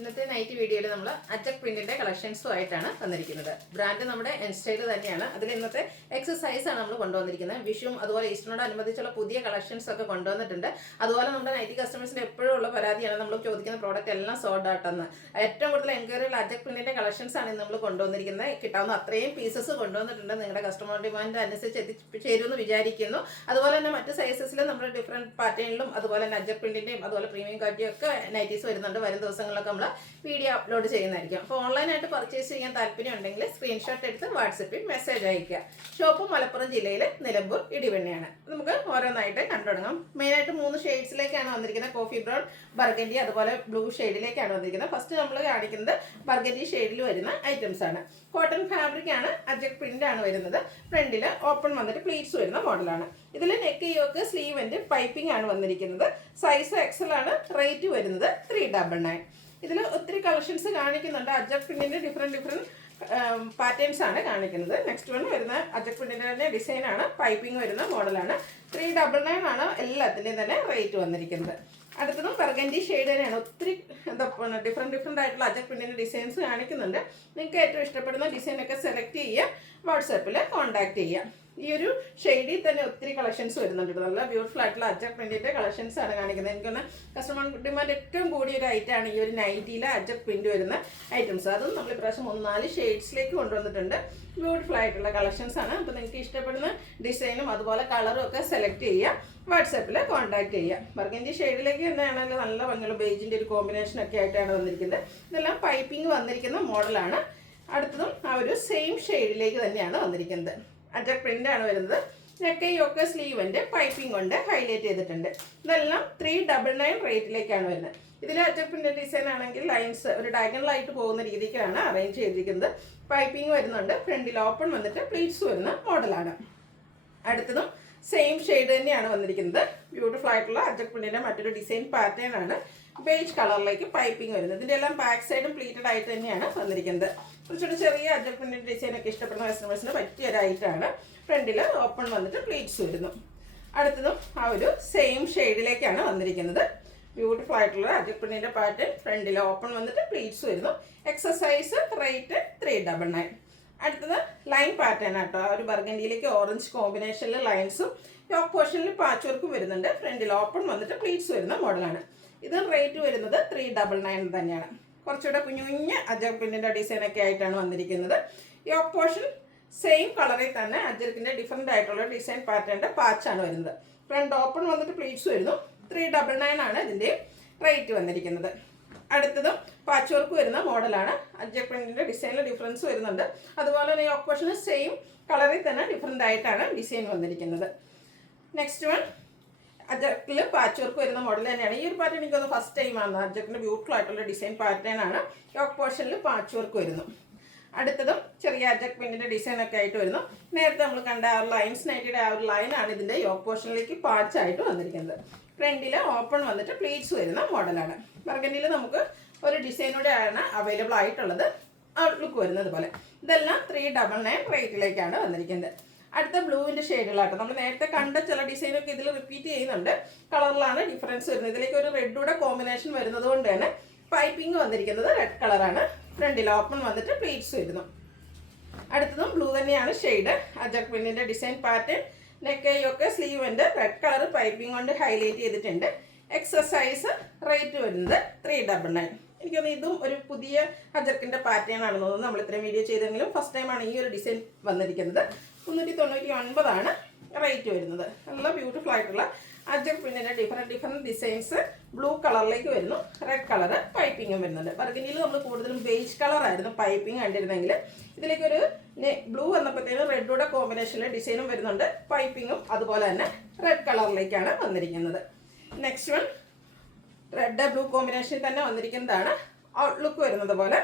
ഇന്നത്തെ നൈറ്റ് വീഡിയോയിൽ നമ്മൾ അജക് പ്രിന്റിന്റെ കളക്ഷൻസുമായിട്ടാണ് വന്നിരിക്കുന്നത്. ബ്രാൻഡ് നമ്മുടെ എൻസ്റ്റൈൽ തന്നെയാണ്. അതിൽ ഇന്നത്തെ എക്സസൈസ് ആണ് നമ്മൾ കൊണ്ടുവന്നിരിക്കുന്നത്. വിഷുവും അതുപോലെ ഈസ്റ്ററിനോടനുബന്ധിച്ചുള്ള പുതിയ കളക്ഷൻസ് ഒക്കെ കൊണ്ടുവന്നിട്ടുണ്ട്. അതുപോലെ നമ്മുടെ നൈറ്റി കസ്റ്റമേഴ്സിന് എപ്പോഴും ഉള്ള പരാതിയാണ് നമ്മൾ ചോദിക്കുന്ന പ്രോഡക്റ്റ് എല്ലാം സോൾഡ് ഔട്ടെന്ന്. ഏറ്റവും കൂടുതൽ എൻക്വയറികൾ അജക് പ്രിന്റിന്റെ കളക്ഷൻസ് ആണ് നമ്മൾ കൊണ്ടുവന്നിരിക്കുന്നത്. കിട്ടാവുന്ന അത്രയും പീസസ് കൊണ്ടുവന്നിട്ടുണ്ട്. നിങ്ങളുടെ കസ്റ്റമർ ഡിമാൻഡ് അനുസരിച്ച് എത്തിച്ചേരുമെന്ന് വിചാരിക്കുന്നു. അതുപോലെ തന്നെ മറ്റ് സൈസസിലും നമ്മുടെ ഡിഫറെന്റ് പാറ്റേണിലും അതുപോലെ തന്നെ അജക് പ്രിന്റിന്റെയും അതുപോലെ പ്രീമിയം ക്വാളിറ്റിയും ഒക്കെ നൈറ്റീസ് വരുന്നുണ്ട്. വരും ദിവസങ്ങളിലൊക്കെ നമ്മൾ വീഡിയോ അപ്ലോഡ് ചെയ്യുന്നതായിരിക്കും. അപ്പോൾ ഓൺലൈനായിട്ട് പർച്ചേസ് ചെയ്യാൻ താല്പര്യം ഉണ്ടെങ്കിൽ സ്ക്രീൻഷോട്ട് എടുത്ത് വാട്സപ്പിൽ മെസ്സേജ് അയയ്ക്കുക. ഷോപ്പ് മലപ്പുറം ജില്ലയിൽ നിലമ്പൂർ ഇടിവെണ്ണയാണ്. നമുക്ക് ഓരോന്നായിട്ട് കണ്ടു തുടങ്ങാം. മെയിനായിട്ട് 3 ഷെയ്ഡ്സിലേക്കാണ് വന്നിരിക്കുന്നത്. കോഫി ബ്രൗൺ, ബർഗൻഡി അതുപോലെ ബ്ലൂ ഷെയ്ഡിലേക്കാണ് വന്നിരിക്കുന്നത്. ഫസ്റ്റ് നമ്മൾ കാണിക്കുന്നത് ബർഗൻഡി ഷെയ്ഡിൽ വരുന്ന ഐറ്റംസ് ആണ്. കോട്ടൺ ഫാബ്രിക് ആണ്, അജക് പ്രിന്റ് ആണ് വരുന്നത്. ഫ്രണ്ടിൽ ഓപ്പൺ വന്നിട്ട് പ്ലീറ്റ്സ് വരുന്ന മോഡലാണ്. ഇതിൽ neck yoke sleeve and piping ആണ് വന്നിരിക്കുന്നത്. സൈസ് എക്സൽ ആണ്. റേറ്റ് വരുന്നത് 399. ഇതിൽ ഒത്തിരി കളക്ഷൻസ് കാണിക്കുന്നുണ്ട്. അജക് പ്രിന്റിന്റെ ഡിഫറെന്റ് പാറ്റേൺസ് ആണ് കാണിക്കുന്നത്. നെക്സ്റ്റ് വൺ വരുന്ന അജക് പ്രിന്റിന്റെ തന്നെ ഡിസൈൻ ആണ്. പൈപ്പിംഗ് വരുന്ന മോഡലാണ്. 399 ആണ് എല്ലാത്തിൻ്റെയും തന്നെ റേറ്റ് വന്നിരിക്കുന്നത്. അടുത്തതും ബർഗൻഡി ഷെയ്ഡ് തന്നെയാണ്. ഒത്തിരി ഡിഫറെന്റ് ആയിട്ടുള്ള അജക് പ്രിന്റിന്റെ ഡിസൈൻസ് കാണിക്കുന്നുണ്ട്. നിങ്ങൾക്ക് ഏറ്റവും ഇഷ്ടപ്പെടുന്ന ഡിസൈനൊക്കെ സെലക്ട് ചെയ്യുക, വാട്സാപ്പിൽ കോൺടാക്ട് ചെയ്യുക. ഈ ഒരു ഷെയ്ഡിൽ തന്നെ ഒത്തിരി കളക്ഷൻസ് വരുന്നുണ്ട്. നല്ല ബ്യൂട്ടിഫുൾ ആയിട്ടുള്ള അജക് പ്രിന്റിന്റെ കളക്ഷൻസ് ആണ് കാണിക്കുന്നത്. എനിക്കൊന്ന് കസ്റ്റമർ ഡിമാൻഡ് ഏറ്റവും കൂടിയ ഒരു ഐറ്റമാണ് ഈ ഒരു നൈറ്റിയിലെ അജക് പ്രിന്റ് വരുന്ന ഐറ്റംസ്. അതും നമ്മൾ ഇപ്രാവശ്യം 3-4 ഷെയ്ഡ്സിലേക്ക് കൊണ്ടുവന്നിട്ടുണ്ട്. ബ്യൂട്ടിഫുൾ ആയിട്ടുള്ള കളക്ഷൻസ് ആണ്. അപ്പോൾ നിങ്ങൾക്ക് ഇഷ്ടപ്പെടുന്ന ഡിസൈനും അതുപോലെ കളറും ഒക്കെ സെലക്ട് ചെയ്യുക, വാട്സാപ്പിൽ കോൺടാക്ട് ചെയ്യുക. ബർഗൻഡി ഷെയ്ഡിലേക്ക് തന്നെയാണെങ്കിൽ നല്ല ഭംഗിയുള്ള ബേജിൻ്റെ ഒരു കോമ്പിനേഷൻ ഒക്കെ ആയിട്ടാണ് വന്നിരിക്കുന്നത്. ഇതെല്ലാം പൈപ്പിംഗ് വന്നിരിക്കുന്ന മോഡലാണ്. അടുത്തതും ആ ഒരു സെയിം ഷെയ്ഡിലേക്ക് തന്നെയാണ് വന്നിരിക്കുന്നത്. അജക് പ്രിന്റ് ആണ് വരുന്നത്. നെക്കയൊക്കെ സ്ലീവിൻ്റെ പൈപ്പിംഗ് കൊണ്ട് ഹൈലൈറ്റ് ചെയ്തിട്ടുണ്ട്. ഇതെല്ലാം 399 റേറ്റിലേക്കാണ് വരുന്നത്. ഇതിൽ അജക് പ്രിന്റ് ഡിസൈൻ ആണെങ്കിൽ ലൈൻസ് ഒരു ഡയഗണലായിട്ട് പോകുന്ന രീതിക്കാണ് അറേഞ്ച് ചെയ്തിരിക്കുന്നത്. പൈപ്പിംഗ് വരുന്നുണ്ട്. ഫ്രണ്ടിൽ ഓപ്പൺ വന്നിട്ട് പ്ലീറ്റ്സ് വരുന്ന മോഡലാണ്. അടുത്തതും സെയിം ഷെയ്ഡ് തന്നെയാണ് വന്നിരിക്കുന്നത്. ബ്യൂട്ടിഫുൾ ആയിട്ടുള്ള അജക് പ്രിന്റിന്റെ മറ്റൊരു ഡിസൈൻ പാറ്റേൺ ആണ്. ബേജ് കളറിലേക്ക് പൈപ്പിംഗ് വരുന്നത്. ഇതിൻ്റെ എല്ലാം ബാക്ക് സൈഡും പ്ലീറ്റഡ് ആയിട്ട് തന്നെയാണ് വന്നിരിക്കുന്നത്. കുറച്ചുകൂടി ചെറിയ അജക് പ്രിന്റിന്റെ ഡിസൈൻ ഒക്കെ ഇഷ്ടപ്പെടുന്ന കസ്റ്റമേഴ്സിന് പറ്റിയ ഒരായിട്ടാണ്. ഫ്രണ്ടിൽ ഓപ്പൺ വന്നിട്ട് പ്ലീറ്റ്സ് വരുന്നു. അടുത്തതും ആ ഒരു സെയിം ഷെയ്ഡിലേക്കാണ് വന്നിരിക്കുന്നത്. ബ്യൂട്ടിഫുൾ ആയിട്ടുള്ള അജക് പ്രിന്റിന്റെ പാറ്റേൺ. ഫ്രണ്ടിൽ ഓപ്പൺ വന്നിട്ട് പ്ലീറ്റ്സ് വരുന്നു. Exercise rate 399. അടുത്തത് ലൈൻ പാറ്റേൺ ആട്ടോ. ഒരു ബർഗൻഡിയിലേക്ക് ഓറഞ്ച് കോമ്പിനേഷനിൽ ലൈൻസും യോക്ക് പോർഷനിൽ പാച്ച് വർക്കും വരുന്നുണ്ട്. ഫ്രണ്ടിൽ ഓപ്പൺ വന്നിട്ട് പ്ലീറ്റ്സ് വരുന്ന മോഡലാണ്. ഇത് റേറ്റ് വരുന്നത് 399 തന്നെയാണ്. കുറച്ചുകൂടെ കുഞ്ഞുകുഞ്ഞ് അജക് പ്രിന്റിന്റെ ഡിസൈൻ ഒക്കെ ആയിട്ടാണ് വന്നിരിക്കുന്നത്. യോക്ക് പോർഷൻ സെയിം കളറിൽ തന്നെ അജക്കിന്റെ ഡിഫറെന്റ് ആയിട്ടുള്ള ഡിസൈൻ പാറ്റേണിന്റെ പാച്ചാണ് വരുന്നത്. ഫ്രണ്ട് ഓപ്പൺ വന്നിട്ട് പ്ലീറ്റ്സ് വരുന്നു. 399 ആണ് ഇതിന്റെ റേറ്റ് വന്നിരിക്കുന്നത്. അടുത്തതും പാച്ച് വർക്ക് വരുന്ന മോഡലാണ്. അജക് പ്രിന്റിന്റെ ഡിസൈനിൽ ഡിഫറൻസ് വരുന്നുണ്ട്. അതുപോലെ തന്നെ യോക്ക് പോർഷന് സെയിം കളറിൽ തന്നെ ഡിഫറെന്റ് ആയിട്ടാണ് ഡിസൈൻ വന്നിരിക്കുന്നത്. നെക്സ്റ്റ് വൺ അജക്കിൽ പാച്ച് വർക്ക് വരുന്ന മോഡൽ തന്നെയാണ്. ഈ ഒരു പാറ്റേൺ എനിക്കൊന്ന് ഫസ്റ്റ് ടൈം ആണ്. അജക്കിന്റെ ബ്യൂട്ടിഫുൾ ആയിട്ടുള്ള ഡിസൈൻ പാറ്റേൺ ആണ്. യോക്ക് പോർഷനിൽ പാച്ച് വർക്ക് വരുന്നു. അടുത്തതും ചെറിയ അജക് പ്രിന്റിന്റെ ഡിസൈൻ ഒക്കെ ആയിട്ട് വരുന്നു. നേരത്തെ നമ്മൾ കണ്ട ആ ലൈൻസ് നൈറ്റിയുടെ ആ ഒരു ലൈനാണ് ഇതിന്റെ യോക്ക് പോർഷനിലേക്ക് പാച്ച് ആയിട്ട് വന്നിരിക്കുന്നത്. ഫ്രണ്ടിൽ ഓപ്പൺ വന്നിട്ട് പ്ലീറ്റ്സ് വരുന്ന മോഡലാണ്. ബർഗൻഡിയിൽ നമുക്ക് ഒരു ഡിസൈനൂടെ ആണ് അവൈലബിൾ ആയിട്ടുള്ളത്. ഔട്ട്ലുക്ക് വരുന്നത് പോലെ. ഇതെല്ലാം 399 റേറ്റിലേക്കാണ് വന്നിരിക്കുന്നത്. അടുത്ത ബ്ലൂവിൻ്റെ ഷെയ്ഡുകളാട്ടോ. നമ്മൾ നേരത്തെ കണ്ട ചില ഡിസൈനൊക്കെ ഇതിൽ റിപ്പീറ്റ് ചെയ്യുന്നുണ്ട്. കളറിലാണ് ഡിഫറൻസ് വരുന്നത്. ഇതിലേക്ക് ഒരു റെഡൂടെ കോമ്പിനേഷൻ വരുന്നത് കൊണ്ട് തന്നെ പൈപ്പിംഗ് വന്നിരിക്കുന്നത് റെഡ് കളറാണ്. ഫ്രണ്ടിൽ ഓപ്പൺ വന്നിട്ട് പ്ലീറ്റ്സ് വരുന്നു. അടുത്തതും ബ്ലൂ തന്നെയാണ് ഷെയ്ഡ്. അജക് പ്രിന്റിന്റെ design pattern. നെക്കയൊക്കെ സ്ലീവ് ഉണ്ട്. റെഡ് കളർ പൈപ്പിംഗ് കൊണ്ട് ഹൈലൈറ്റ് ചെയ്തിട്ടുണ്ട്. എക്സസൈസ് റേറ്റ് വരുന്നത് 399. എനിക്കൊന്ന് ഇതും ഒരു പുതിയ അജക്കിന്റെ പാറ്റേൺ ആണെന്ന് തോന്നുന്നു. നമ്മൾ ഇത്രയും വീഡിയോ ചെയ്തെങ്കിലും ഫസ്റ്റ് ടൈമാണ് ഈ ഒരു ഡിസൈൻ വന്നിരിക്കുന്നത്. 399 ആണ് റേറ്റ് വരുന്നത്. നല്ല ബ്യൂട്ടിഫുൾ ആയിട്ടുള്ള അജക് പ്രിന്റിന്റെ ഡിഫറെന്റ് ഡിസൈൻസ് ബ്ലൂ കളറിലേക്ക് വരുന്നു. റെഡ് കളർ പൈപ്പിങ്ങും വരുന്നുണ്ട്. ബർഗൻഡിയിൽ നമ്മൾ കൂടുതലും ബേജ് കളർ ആയിരുന്നു പൈപ്പിംഗ് കണ്ടിരുന്നെങ്കിൽ ഇതിലേക്ക് ഒരു ബ്ലൂ വന്നപ്പോഴത്തേനും റെഡൂടെ കോമ്പിനേഷനിൽ ഡിസൈനും വരുന്നുണ്ട്. പൈപ്പിങ്ങും അതുപോലെ തന്നെ റെഡ് കളറിലേക്കാണ് വന്നിരിക്കുന്നത്. നെക്സ്റ്റ് വൺ റെഡ് ബ്ലൂ കോമ്പിനേഷനിൽ തന്നെ വന്നിരിക്കുന്നതാണ്. ഔട്ട്ലുക്ക് വരുന്നത് പോലെ.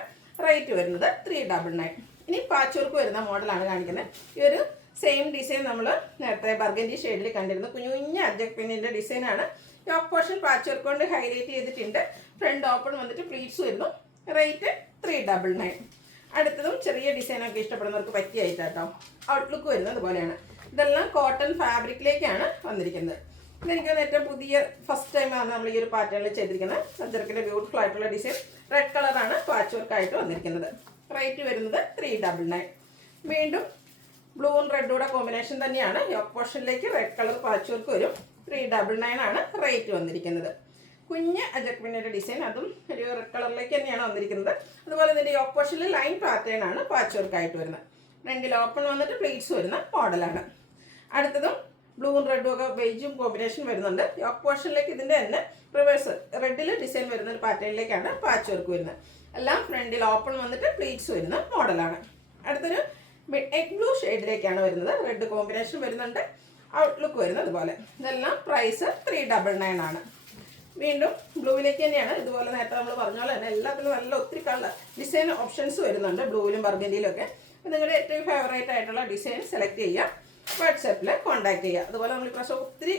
റേറ്റ് വരുന്നത് 399. ഇനി പാച്ച് വർക്ക് വരുന്ന മോഡലാണ് കാണിക്കുന്നത്. ഈ ഒരു സെയിം ഡിസൈൻ നമ്മൾ നേരത്തെ ബർഗൻഡി ഷെയ്ഡിൽ കണ്ടിരുന്നു. കുഞ്ഞുകുഞ്ഞ അജക് പ്രിന്റിന്റെ ഡിസൈനാണ്. യോക്ക് പോർഷൻ പാച്ച് വർക്ക് കൊണ്ട് ഹൈലൈറ്റ് ചെയ്തിട്ടുണ്ട്. ഫ്രണ്ട് ഓപ്പൺ വന്നിട്ട് പ്ലീറ്റ്സ് വരുന്നു. റേറ്റ് 399. അടുത്തതും ചെറിയ ഡിസൈനൊക്കെ ഇഷ്ടപ്പെടുന്നവർക്ക് പറ്റിയായിട്ടോ. ഔട്ട്ലുക്ക് വരുന്നത് പോലെയാണ്. ഇതെല്ലാം കോട്ടൺ ഫാബ്രിക്കിലേക്കാണ് വന്നിരിക്കുന്നത്. ഇതെനിക്ക് ഏറ്റവും പുതിയ ഫസ്റ്റ് ടൈമാണ് നമ്മൾ ഈ ഒരു പാറ്റേണിൽ ചെയ്തിരിക്കുന്നത്. അജറക്കിൻ്റെ ബ്യൂട്ടിഫുൾ ആയിട്ടുള്ള ഡിസൈൻ റെഡ് കളറാണ് പാച്ച് വർക്കായിട്ട് വന്നിരിക്കുന്നത്. റേറ്റ് വരുന്നത് 399. വീണ്ടും ബ്ലൂവും റെഡും കൂടെ കോമ്പിനേഷൻ തന്നെയാണ്. യോക്ക് പോർഷനിലേക്ക് റെഡ് കളർ പാച്ച് വർക്ക് വരും. 399 ആണ് റേറ്റ് വന്നിരിക്കുന്നത്. കുഞ്ഞ് അജക് പ്രിന്റിൻ്റെ ഡിസൈൻ, അതും ഒരു റെഡ് കളറിലേക്ക് തന്നെയാണ് വന്നിരിക്കുന്നത്. അതുപോലെ ഇതിൻ്റെ യോക്ക് പോർഷനിൽ ലൈൻ പാറ്റേൺ ആണ് പാച്ച് വർക്കായിട്ട് വരുന്നത്. ഫ്രണ്ടിൽ ഓപ്പൺ വന്നിട്ട് പ്ലീറ്റ്സ് വരുന്ന മോഡലാണ്. അടുത്തതും ബ്ലൂവും റെഡും ഒക്കെ ബേജും കോമ്പിനേഷൻ വരുന്നുണ്ട്. യോക്ക് പോർഷനിലേക്ക് ഇതിൻ്റെ തന്നെ റിവേഴ്സ് റെഡിൽ ഡിസൈൻ വരുന്ന ഒരു പാറ്റേണിലേക്കാണ് പാച്ച് വർക്ക് വരുന്നത്. എല്ലാം ഫ്രണ്ടിൽ ഓപ്പൺ വന്നിട്ട് പ്ലീറ്റ്സ് വരുന്ന മോഡലാണ്. അടുത്തൊരു മിഡ് എഗ് ബ്ലൂ ഷെയ്ഡിലേക്കാണ് വരുന്നത്. റെഡ് കോമ്പിനേഷൻ വരുന്നുണ്ട്. ഔട്ട്ലുക്ക് വരുന്നത് അതുപോലെ. ഇതെല്ലാം പ്രൈസ് 399 ആണ്. വീണ്ടും ബ്ലൂവിലേക്ക് തന്നെയാണ്. ഇതുപോലെ നേരത്തെ നമ്മൾ പറഞ്ഞ പോലെ തന്നെ എല്ലാത്തിലും നല്ല ഒത്തിരി കളർ ഡിസൈൻ ഓപ്ഷൻസ് വരുന്നുണ്ട് ബ്ലൂവിലും ബർഗൻഡിയിലും ഒക്കെ. അപ്പോൾ നിങ്ങളുടെ ഏറ്റവും ഫേവറേറ്റ് ആയിട്ടുള്ള ഡിസൈൻ സെലക്ട് ചെയ്യുക, വാട്സാപ്പിൽ കോൺടാക്ട് ചെയ്യുക. അതുപോലെ നമ്മൾ ഇപ്രാവശ്യം ഒത്തിരി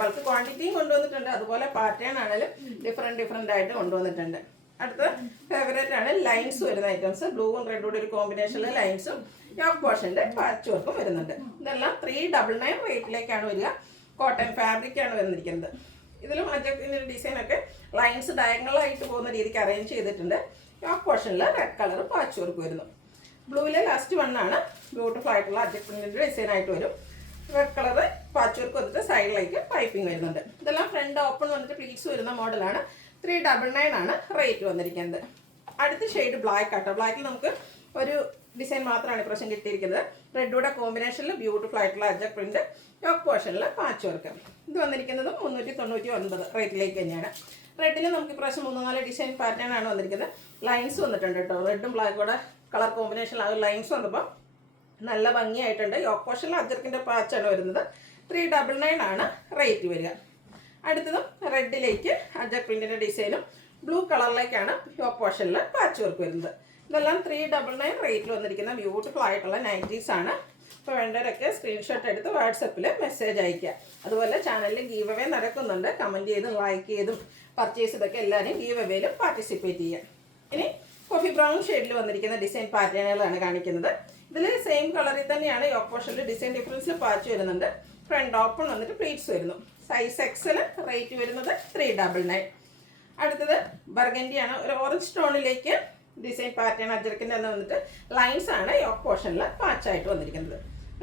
ബൾക്ക് ക്വാണ്ടിറ്റിയും കൊണ്ടുവന്നിട്ടുണ്ട്. അതുപോലെ പാറ്റേൺ ആണെങ്കിലും ഡിഫറെൻ്റ് ആയിട്ട് കൊണ്ടുവന്നിട്ടുണ്ട്. അടുത്ത ഫേവറേറ്റ് ആണ് ലൈൻസ് വരുന്ന ഐറ്റംസ്. ബ്ലൂവും റെഡും കൂടി ഒരു കോമ്പിനേഷനിൽ ലൈൻസും യോക്ക് പോർഷൻ്റെ പാച്ച് വർക്കും വരുന്നുണ്ട്. ഇതെല്ലാം 399 റേറ്റിലേക്കാണ് വരിക. കോട്ടൺ ഫാബ്രിക്കാണ് വന്നിരിക്കുന്നത്. ഇതിലും അജക്കിൻ്റെ ഡിസൈനൊക്കെ ലൈൻസ് ഡയഗണലായിട്ട് പോകുന്ന രീതിക്ക് അറേഞ്ച് ചെയ്തിട്ടുണ്ട്. യോക്ക് പോർഷനിൽ റെഡ് കളർ പാച്ച് വർക്ക് വരുന്നു. ബ്ലൂവിലെ ലാസ്റ്റ് വണ്ണാണ് ബ്യൂട്ടിഫുൾ ആയിട്ടുള്ള അജക് പ്രിന്റിൻ്റെ ഡിസൈൻ ആയിട്ട് വരും. റെഡ് കളർ പാച്ച് വർക്ക് വന്നിട്ട് സൈഡിലേക്ക് പൈപ്പിംഗ് വരുന്നുണ്ട്. ഇതെല്ലാം ഫ്രണ്ട് ഓപ്പൺ വന്നിട്ട് പ്ലീറ്റ്സ് വരുന്ന മോഡലാണ്. 399 ആണ് റേറ്റ് വന്നിരിക്കുന്നത്. അടുത്ത ഷെയ്ഡ് ബ്ലാക്ക് ആട്ടോ. ബ്ലാക്കിൽ നമുക്ക് ഒരു ഡിസൈൻ മാത്രമാണ് ഇപ്രാവശ്യം കിട്ടിയിരിക്കുന്നത്. റെഡൂടെ കോമ്പിനേഷനിൽ ബ്യൂട്ടിഫുൾ ആയിട്ടുള്ള അജക് പ്രിന്റ്, യോക്ക് പോർഷനിൽ പാച്ച് വർക്ക്. ഇത് വന്നിരിക്കുന്നതും 399 റേറ്റിലേക്ക് തന്നെയാണ്. റെഡിന് നമുക്ക് ഇപ്രാവശ്യം 3-4 ഡിസൈൻ പാറ്റേൺ ആണ് വന്നിരിക്കുന്നത്. ലൈൻസ് വന്നിട്ടുണ്ട് കേട്ടോ. റെഡും ബ്ലാക്കും കൂടെ കളർ കോമ്പിനേഷൻ ആ ലൈൻസ് വന്നപ്പോൾ നല്ല ഭംഗിയായിട്ടുണ്ട്. യോക്ക് പോർഷനിൽ അജർക്കിൻ്റെ പാച്ചാണ് വരുന്നത്. 399 ആണ് റേറ്റ് വരിക. അടുത്തതും റെഡിലേക്ക് അജക് പ്രിന്റിൻ്റെ ഡിസൈനും ബ്ലൂ കളറിലേക്കാണ് യോക്ക് പോർഷനിൽ പാച്ച് വർക്ക് വരുന്നത്. ഇതെല്ലാം 399 റേറ്റിൽ വന്നിരിക്കുന്ന ബ്യൂട്ടിഫുൾ ആയിട്ടുള്ള നൈറ്റീസ് ആണ്. അപ്പോൾ വേണ്ടവരൊക്കെ സ്ക്രീൻഷോട്ട് എടുത്ത് വാട്സപ്പിൽ മെസ്സേജ് അയയ്ക്കുക. അതുപോലെ ചാനലിൽ ഗീവ് അവേ നടക്കുന്നുണ്ട്. കമൻറ്റ് ചെയ്തും ലൈക്ക് ചെയ്തും പർച്ചേസ് ചെയ്തൊക്കെ എല്ലാവരും ഗീവ് അവേയിലും പാർട്ടിസിപ്പേറ്റ് ചെയ്യുക. ഇനി കോഫി ബ്രൗൺ ഷെയ്ഡിൽ വന്നിരിക്കുന്ന ഡിസൈൻ പാറ്റേണുകളാണ് കാണിക്കുന്നത്. ഇതിൽ സെയിം കളറിൽ തന്നെയാണ് യോക്ക് പോർഷനിൽ ഡിസൈൻ ഡിഫറൻസിൽ പാച്ച് വരുന്നുണ്ട്. ഫ്രണ്ട് ഓപ്പൺ വന്നിട്ട് പ്ലീറ്റ്സ് വരുന്നു. സൈസ് എക്സൽ റേറ്റ് വരുന്നത് 399. അടുത്തത് ബർഗൻഡിയാണ്. ഒരു ഓറഞ്ച് ടോണിലേക്ക് ഡിസൈൻ പാറ്റേൺ അജർക്കിൻ്റെ തന്നെ വന്നിട്ട് ലൈൻസ് ആണ് യോക്ക് പോർഷനിൽ പാച്ചായിട്ട് വന്നിരിക്കുന്നത്.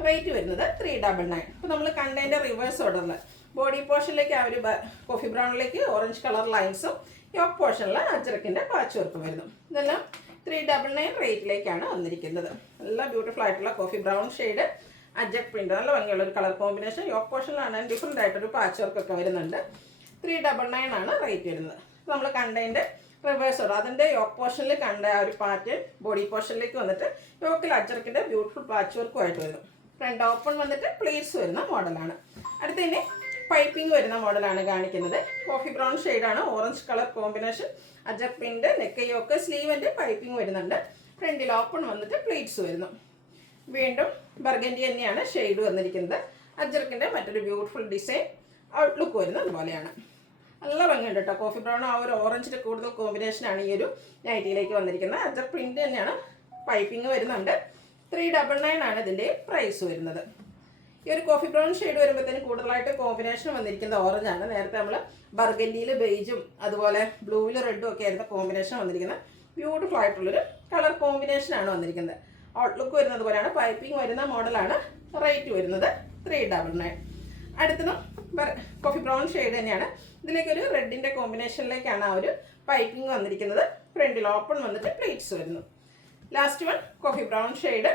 റേറ്റ് വരുന്നത് 399. അപ്പോൾ നമ്മൾ കണ്ടതിൻ്റെ റിവേഴ്സ് ഓർഡറിൽ ബോഡി പോർഷനിലേക്ക് ആ ഒരു കോഫി ബ്രൗണിലേക്ക് ഓറഞ്ച് കളർ ലൈൻസും യോക്ക് പോർഷനിൽ അജർക്കിൻ്റെ പാച്ച് വർക്കും വരുന്നു. ഇതെല്ലാം 399 റേറ്റിലേക്കാണ് വന്നിരിക്കുന്നത്. നല്ല ബ്യൂട്ടിഫുൾ ആയിട്ടുള്ള കോഫി ബ്രൗൺ ഷെയ്ഡ് അജക് പ്രിന്റ്, നല്ല ഭംഗിയുള്ള ഒരു കളർ കോമ്പിനേഷൻ. യോക്ക് പോർഷനിലാണ് ഡിഫറെൻ്റ് ആയിട്ടൊരു പാച്ച് വർക്കൊക്കെ വരുന്നുണ്ട്. 399 ആണ് റേറ്റ് വരുന്നത്. നമ്മൾ കണ്ടതിൻ്റെ റിവേഴ്സ് ഓർഡർ അതിൻ്റെ യോക്ക് പോർഷനിൽ കണ്ട ആ ഒരു പാറ്റേൺ ബോഡി പോർഷനിലേക്ക് വന്നിട്ട് യോക്കിൽ അജർക്കിൻ്റെ ബ്യൂട്ടിഫുൾ പാച്ച് വർക്കുമായിട്ട് വരുന്നു. ഫ്രണ്ട് ഓപ്പൺ വന്നിട്ട് പ്ലീറ്റ്സ് വരുന്ന മോഡലാണ്. അടുത്തതിന് പൈപ്പിംഗ് വരുന്ന മോഡലാണ് കാണിക്കുന്നത്. കോഫി ബ്രൗൺ ഷെയ്ഡാണ്, orange colour combination. അജക് print, neck yoke, സ്ലീവിൻ്റെ പൈപ്പിംഗ് വരുന്നുണ്ട്. ഫ്രണ്ടിൽ ഓപ്പൺ വന്നിട്ട് പ്ലീറ്റ്സ് വരുന്നു. വീണ്ടും ബർഗൻഡി തന്നെയാണ് ഷെയ്ഡ് വന്നിരിക്കുന്നത്. അജർക്കിൻ്റെ മറ്റൊരു ബ്യൂട്ടിഫുൾ ഡിസൈൻ ഔട്ട്ലുക്ക് വരുന്നത് അതുപോലെയാണ്. നല്ല ഭംഗിയുണ്ട് കേട്ടോ. കോഫി ബ്രൗൺ ആ ഒരു ഓറഞ്ചിൻ്റെ കൂടുതൽ കോമ്പിനേഷനാണ് ഈ ഒരു നൈറ്റിയിലേക്ക് വന്നിരിക്കുന്നത്. അജർ പ്രിന്റ് തന്നെയാണ്, പൈപ്പിംഗ് വരുന്നുണ്ട്. 399 ആണ് ഇതിൻ്റെ പ്രൈസ് വരുന്നത്. ഈ ഒരു കോഫി ബ്രൗൺ ഷെയ്ഡ് വരുമ്പോഴത്തേനും കൂടുതലായിട്ട് കോമ്പിനേഷൻ വന്നിരിക്കുന്നത് ഓറഞ്ചാണ്. നേരത്തെ നമ്മൾ ബർഗൻഡിയിൽ ബേജും അതുപോലെ ബ്ലൂവിൽ റെഡും ഒക്കെ ആയിരുന്ന കോമ്പിനേഷൻ വന്നിരിക്കുന്നത്. ബ്യൂട്ടിഫുൾ ആയിട്ടുള്ളൊരു കളർ കോമ്പിനേഷനാണ് വന്നിരിക്കുന്നത്. ഔട്ട്ലുക്ക് വരുന്നത് പോലെയാണ്. പൈപ്പിംഗ് വരുന്ന മോഡലാണ്. റേറ്റ് വരുന്നത് 399. അടുത്തതും കോഫി ബ്രൗൺ ഷെയ്ഡ് തന്നെയാണ്. ഇതിലേക്കൊരു റെഡിൻ്റെ കോമ്പിനേഷനിലേക്കാണ് ആ ഒരു പൈപ്പിംഗ് വന്നിരിക്കുന്നത്. ഫ്രണ്ടിൽ ഓപ്പൺ വന്നിട്ട് പ്ലീറ്റ്സ് വരുന്നു. Last one coffee brown shade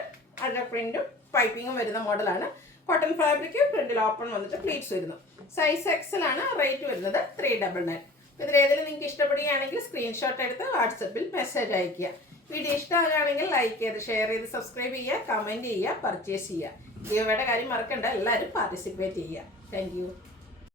ajrak പ്രിന്റും പൈപ്പിങ്ങും വരുന്ന മോഡലാണ്. കോട്ടൺ ഫാബ്രിക്, ഫ്രണ്ടിൽ ഓപ്പൺ വന്നിട്ട് പ്ലീറ്റ്സ് വരുന്നു. സൈസ് എക്സൽ ആണ്. റേറ്റ് വരുന്നത് 399. ഇതിലേതെങ്കിലും നിങ്ങൾക്ക് ഇഷ്ടപ്പെടുകയാണെങ്കിൽ സ്ക്രീൻഷോട്ട് എടുത്ത് വാട്സപ്പിൽ മെസ്സേജ് അയയ്ക്കുക. വീഡിയോ ഇഷ്ടമാകുകയാണെങ്കിൽ ലൈക്ക് ചെയ്ത് ഷെയർ ചെയ്ത് സബ്സ്ക്രൈബ് ചെയ്യുക, കമൻറ്റ് ചെയ്യുക, പർച്ചേസ് ചെയ്യുക. ഗീവയുടെ കാര്യം മറക്കണ്ട, എല്ലാവരും പാർട്ടിസിപ്പേറ്റ് ചെയ്യുക. Thank you.